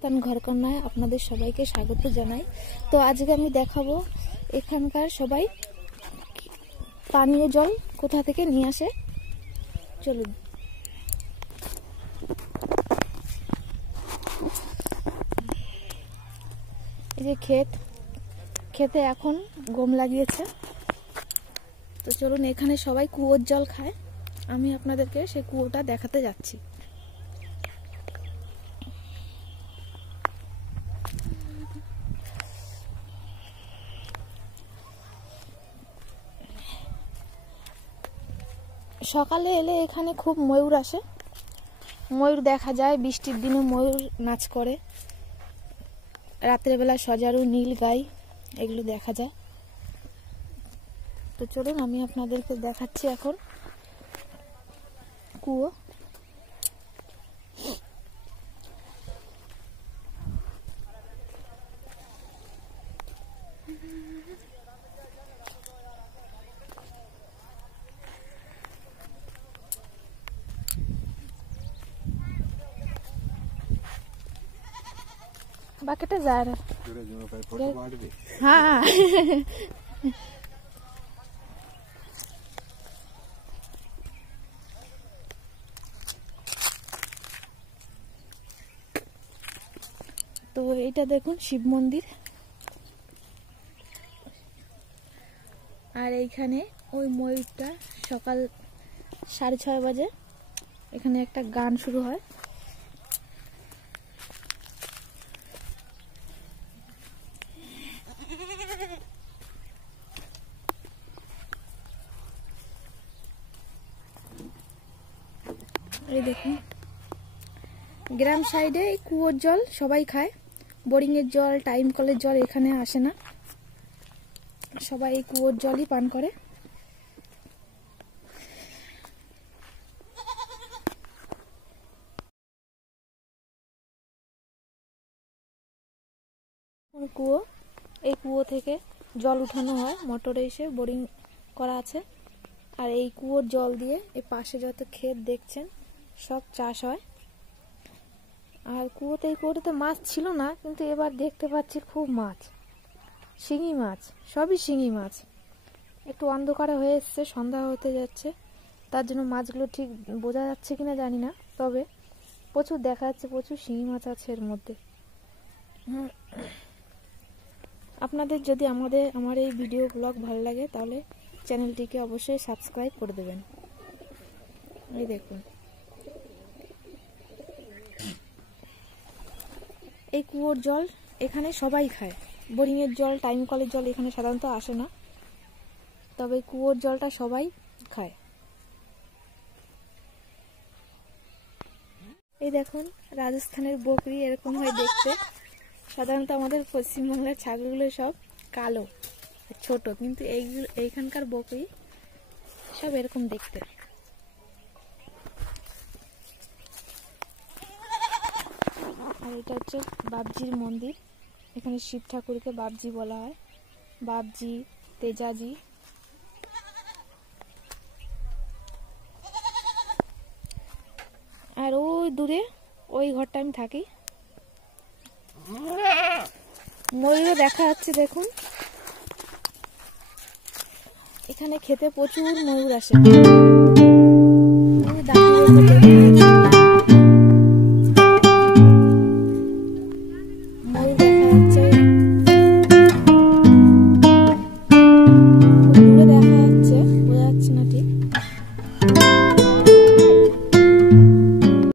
তান ঘরকন্যায় আপনাদের সবাইকে স্বাগত জানাই। তো আজকে আমি দেখাবো এখানকার সবাই পানীয় জল কোথা থেকে নিয়ে আসে। চলুন। এই যে খেতে এখন গম লাগিয়েছে। তো চলুন, এখানে সবাই কুয়োর জল খায়, আমি আপনাদেরকে সেই কুয়োটা দেখাতে যাচ্ছি। সকালে এলে এখানে খুব ময়ূর আসে, ময়ূর দেখা যায়। বৃষ্টির দিনে ময়ূর নাচ করে, রাত্রেবেলা সজারু, নীল গাই এগুলো দেখা যায়। তো চলুন, আমি আপনাদেরকে দেখাচ্ছি এখন কুয়ো। বাকেটে যায় না। হ্যাঁ তো এটা দেখুন শিব মন্দির। আর এইখানে ওই ময়ূরটা সকাল 6:30 বাজে এখানে একটা গান শুরু হয়। এই দেখুন, গ্রাম সাইডে এই কুয়োর জল সবাই খায়। বোরিং এর জল, টাইম কলের জল এখানে আসে না, সবাই এই কুয়োর জলই পান করে। কুয়ো, এই কুয়ো থেকে জল উঠানো হয়, মোটরে এসে বোরিং করা আছে। আর এই কুয়োর জল দিয়ে এই পাশে যত ক্ষেত দেখছেন সব চাষ হয়। আর কুয়োতে মাছ ছিল না, কিন্তু এবার দেখতে পাচ্ছি খুব মাছ, শিঙি মাছ, সবই শিঙি মাছ। একটু অন্ধকারে হয়ে এসছে, সন্ধ্যা হতে যাচ্ছে, তার জন্য মাছগুলো ঠিক বোঝা যাচ্ছে কিনা জানি না, তবে প্রচুর দেখা যাচ্ছে, প্রচুর শিঙি মাছ আছে এর মধ্যে। আপনাদের যদি আমার এই ভিডিও ব্লগ ভালো লাগে তাহলে চ্যানেলটিকে অবশ্যই সাবস্ক্রাইব করে দেবেন। এই দেখুন, এই কুয়োর জল এখানে সবাই খায়। বোরিং এর জল, টাইম কলের জল এখানে সাধারণত আসে না, তবে কুয়োর জলটা সবাই খায়। এই দেখুন, রাজস্থানের বকরি এরকম হয় দেখতে। সাধারণত আমাদের পশ্চিমবাংলার ছাগলগুলো সব কালো ছোট, কিন্তু এইখানকার বকরি সব এরকম দেখতে। আর এটা হচ্ছে বাবজির মন্দির। এখানে শিব ঠাকুরকে বাবজি বলা হয়, বাবজি, তেজাজি। আর ওই দূরে ওই ঘরটা আমি থাকি, ময়ূরও দেখা যাচ্ছে। দেখুন, এখানে খেতে প্রচুর ময়ূর আসে।